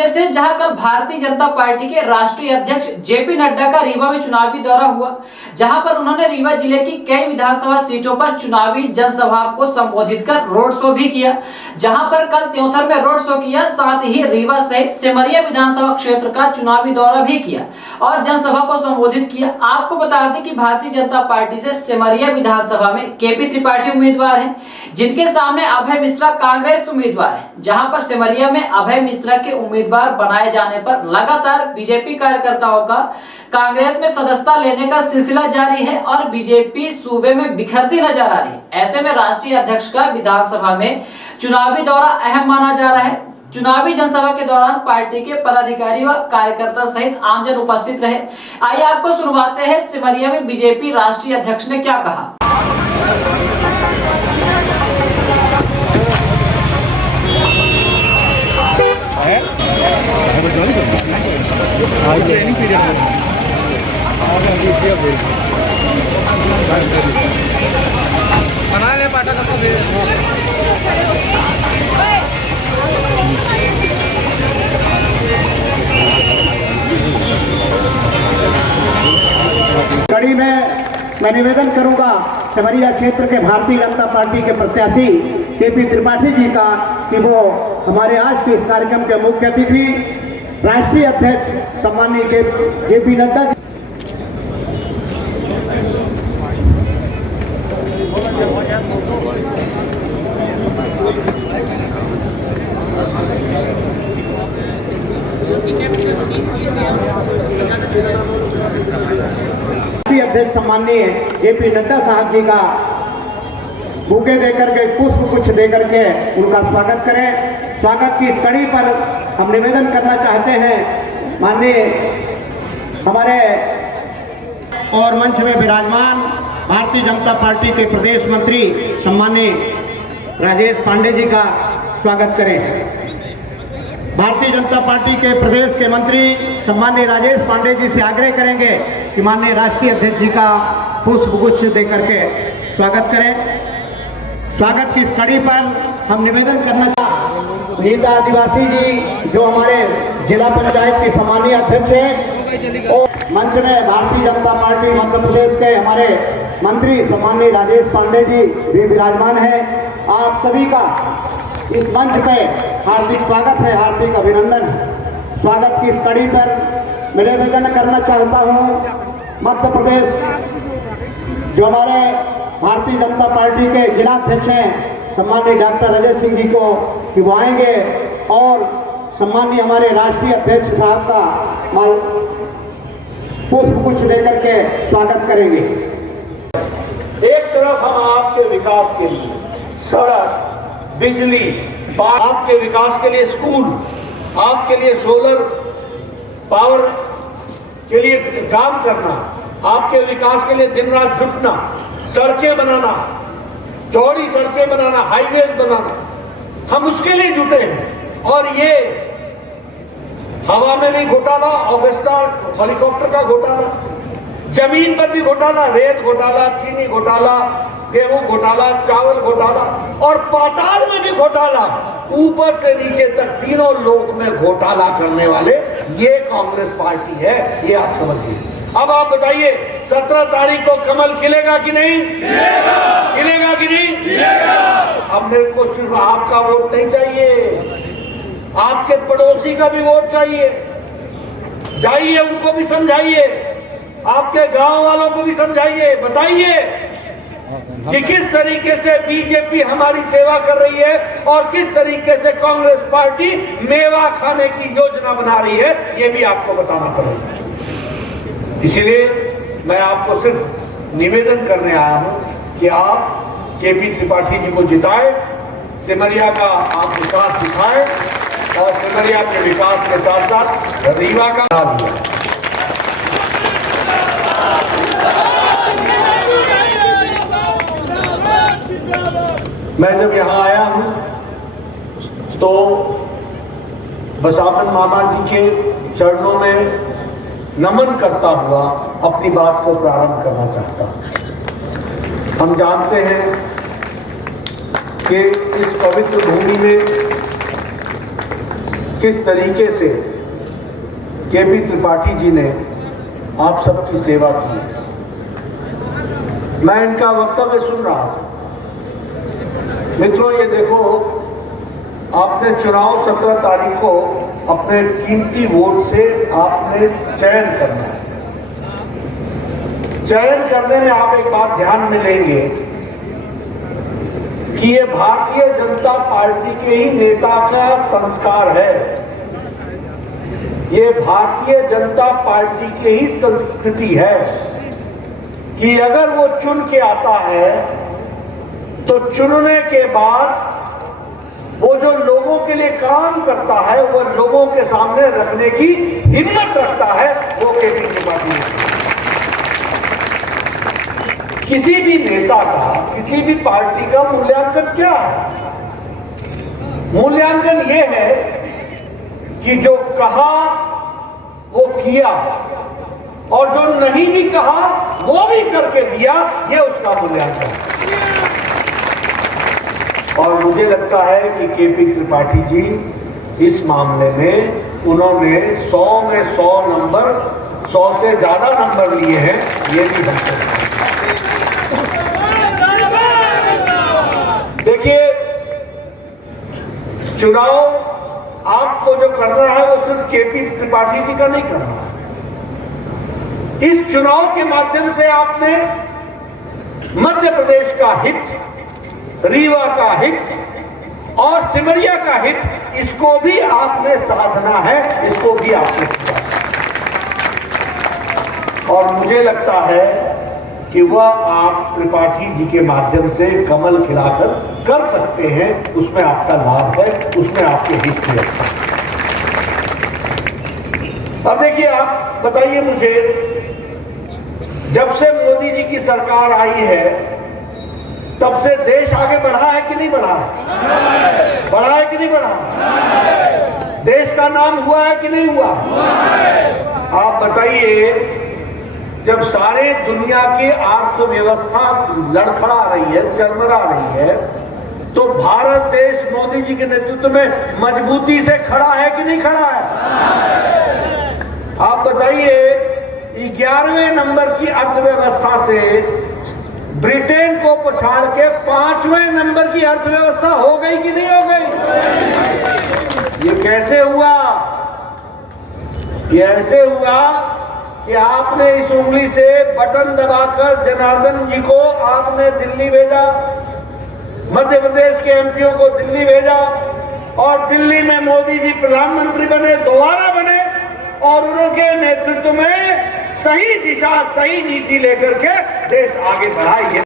जिले से जहां कल भारतीय जनता पार्टी के राष्ट्रीय अध्यक्ष जेपी नड्डा का रीवा में चुनावी दौरा हुआ, जहां पर उन्होंने रीवा जिले की कई विधानसभा सीटों पर चुनावी जनसभा को संबोधित कर रोड शो भी किया। जहां पर कल त्योंथर में रोड शो किया, साथ ही रीवा सहित सिमरिया विधानसभा क्षेत्र का चुनावी दौरा भी किया और जनसभा को संबोधित किया। आपको बता दें कि भारतीय जनता पार्टी से सिमरिया विधानसभा में केपी त्रिपाठी उम्मीदवार हैं, जिनके सामने अभय मिश्रा कांग्रेस उम्मीदवार है। जहां पर सिमरिया में अभय मिश्रा के उम्मीदवार बनाए जाने पर लगातार बीजेपी कार्यकर्ताओं का कांग्रेस में सदस्यता लेने का सिलसिला जारी है और बीजेपी सूबे में बिखरती नजर आ रही है। ऐसे में राष्ट्रीय अध्यक्ष का विधानसभा में चुनावी दौरा अहम माना जा रहा है। चुनावी जनसभा के दौरान पार्टी के पदाधिकारी व कार्यकर्ता सहित आमजन उपस्थित रहे। आइए आपको सुनवाते हैं सिमरिया में बीजेपी राष्ट्रीय अध्यक्ष ने क्या कहा। कड़ी में मैं निवेदन करूंगा सिमरिया क्षेत्र के भारतीय जनता पार्टी के प्रत्याशी केपी त्रिपाठी जी का कि वो हमारे आज के इस कार्यक्रम के मुख्य अतिथि राष्ट्रीय अध्यक्ष सम्माननीय जेपी नड्डा जी। अध्यक्ष सम्माननीय जेपी नड्डा साहब जी का बुके देकर के पुष्प गुच्छ देकर के उनका स्वागत करें। स्वागत की इस कड़ी पर हम निवेदन करना चाहते हैं माननीय हमारे और मंच में विराजमान भारतीय जनता पार्टी के प्रदेश मंत्री सम्माननीय राजेश पांडे जी का स्वागत करें। भारतीय जनता पार्टी के प्रदेश के मंत्री सम्माननीय राजेश पांडे जी से आग्रह करेंगे कि माननीय राष्ट्रीय अध्यक्ष जी का पुष्प गुच्छ देकर के स्वागत करें। स्वागत की इस कड़ी पर हम निवेदन करना चाहते नीता आदिवासी जी जो हमारे जिला पंचायत के सम्माननीय अध्यक्ष हैं और मंच में भारतीय जनता पार्टी मध्य प्रदेश के हमारे मंत्री सम्माननीय राजेश पांडे जी भी विराजमान हैं। आप सभी का इस मंच पे हार्दिक स्वागत है, हार्दिक अभिनंदन है। स्वागत की इस कड़ी पर मैं निवेदन करना चाहता हूँ मध्य प्रदेश जो हमारे भारतीय जनता पार्टी के जिला अध्यक्ष हैं सम्माननीय डॉक्टर अजय सिंह जी को कि वो आएंगे और सम्माननीय हमारे राष्ट्रीय अध्यक्ष साहब का पुष्प गुच्छ देकर के स्वागत करेंगे। एक तरफ हम आपके विकास के लिए सड़क, बिजली, आपके विकास के लिए स्कूल, आपके लिए सोलर पावर के लिए काम करना, आपके विकास के लिए दिन रात जुटना, सड़कें बनाना, चौड़ी सड़कें बनाना, हाईवेज बनाना, हम उसके लिए जुटे हैं। और ये हवा में भी घोटाला, ऑगस्टा हेलीकॉप्टर का घोटाला, जमीन पर भी घोटाला, रेत घोटाला, चीनी घोटाला, गेहूं घोटाला, चावल घोटाला और पाताल में भी घोटाला, ऊपर से नीचे तक तीनों लोक में घोटाला करने वाले ये कांग्रेस पार्टी है, ये आप समझिए। अब आप बताइए 17 तारीख को कमल खिलेगा कि नहीं? खिलेगा कि नहीं? अब मेरे को सिर्फ आपका वोट नहीं चाहिए, आपके पड़ोसी का भी वोट चाहिए। जाइए उनको भी समझाइए, आपके गांव वालों को भी समझाइए, बताइए कि किस तरीके से बीजेपी हमारी सेवा कर रही है और किस तरीके से कांग्रेस पार्टी मेवा खाने की योजना बना रही है, ये भी आपको बताना पड़ेगा। इसलिए मैं आपको सिर्फ निवेदन करने आया हूं कि आप केपी त्रिपाठी जी को जिताएं, सिमरिया का आप विकास दिखाएं और सिमरिया के विकास के साथ साथ रीवा का लाभ लिया। मैं जब यहाँ आया हूँ तो बसावन मामा जी के चरणों में नमन करता हुआ अपनी बात को प्रारंभ करना चाहता हूँ। हम जानते हैं कि इस पवित्र भूमि में किस तरीके से केपी त्रिपाठी जी ने आप सबकी सेवा की है। मैं इनका वक्तव्य सुन रहा था। मित्रों, ये देखो, आपने चुनाव 17 तारीख को अपने कीमती वोट से आपने चयन करना है। चयन करने में आप एक बात ध्यान में लेंगे कि ये भारतीय जनता पार्टी के ही नेता का संस्कार है, ये भारतीय जनता पार्टी की ही संस्कृति है कि अगर वो चुन के आता है तो चुनने के बाद वो जो लोगों के लिए काम करता है वो लोगों के सामने रखने की हिम्मत रखता है, वो केपी त्रिपाठी है। किसी भी नेता का, किसी भी पार्टी का मूल्यांकन क्या है? मूल्यांकन ये है कि जो कहा वो किया और जो नहीं भी कहा वो भी करके दिया, ये उसका मूल्यांकन है। और मुझे लगता है कि केपी त्रिपाठी जी इस मामले में उन्होंने 100 में 100 नंबर, 100 से ज्यादा नंबर लिए हैं, ये भी हम सकते हैं। देखिए, चुनाव आपको जो करना है वो सिर्फ केपी त्रिपाठी जी का नहीं करना है। इस चुनाव के माध्यम से आपने मध्य प्रदेश का हित, रीवा का हित और सिमरिया का हित, इसको भी आपने साधना है, इसको भी आपने किया। और मुझे लगता है कि वह आप त्रिपाठी जी के माध्यम से कमल खिलाकर कर सकते हैं, उसमें आपका लाभ है, उसमें आपके हित की रक्षा है। अब देखिए, आप बताइए मुझे, जब से मोदी जी की सरकार आई है तब से देश आगे बढ़ा है कि नहीं बढ़ा है? बढ़ा है कि नहीं बढ़ा? देश का नाम हुआ है कि नहीं हुआ? आप बताइए, जब सारे दुनिया की अर्थव्यवस्था लड़खड़ा रही है, चरमरा रही है, तो भारत देश मोदी जी के नेतृत्व में मजबूती से खड़ा है कि नहीं खड़ा है? आप बताइए, 11वें नंबर की अर्थव्यवस्था से ब्रिटेन को पछाड़ के 5वें नंबर की अर्थव्यवस्था हो गई कि नहीं हो गई? ये कैसे हुआ? ये ऐसे हुआ कि आपने इस उंगली से बटन दबाकर जनार्दन जी को आपने दिल्ली भेजा, मध्य प्रदेश के एमपीओ को दिल्ली भेजा और दिल्ली में मोदी जी प्रधानमंत्री बने, दोबारा बने और उनके नेतृत्व में सही दिशा, सही नीति लेकर के देश आगे बढ़ाइए।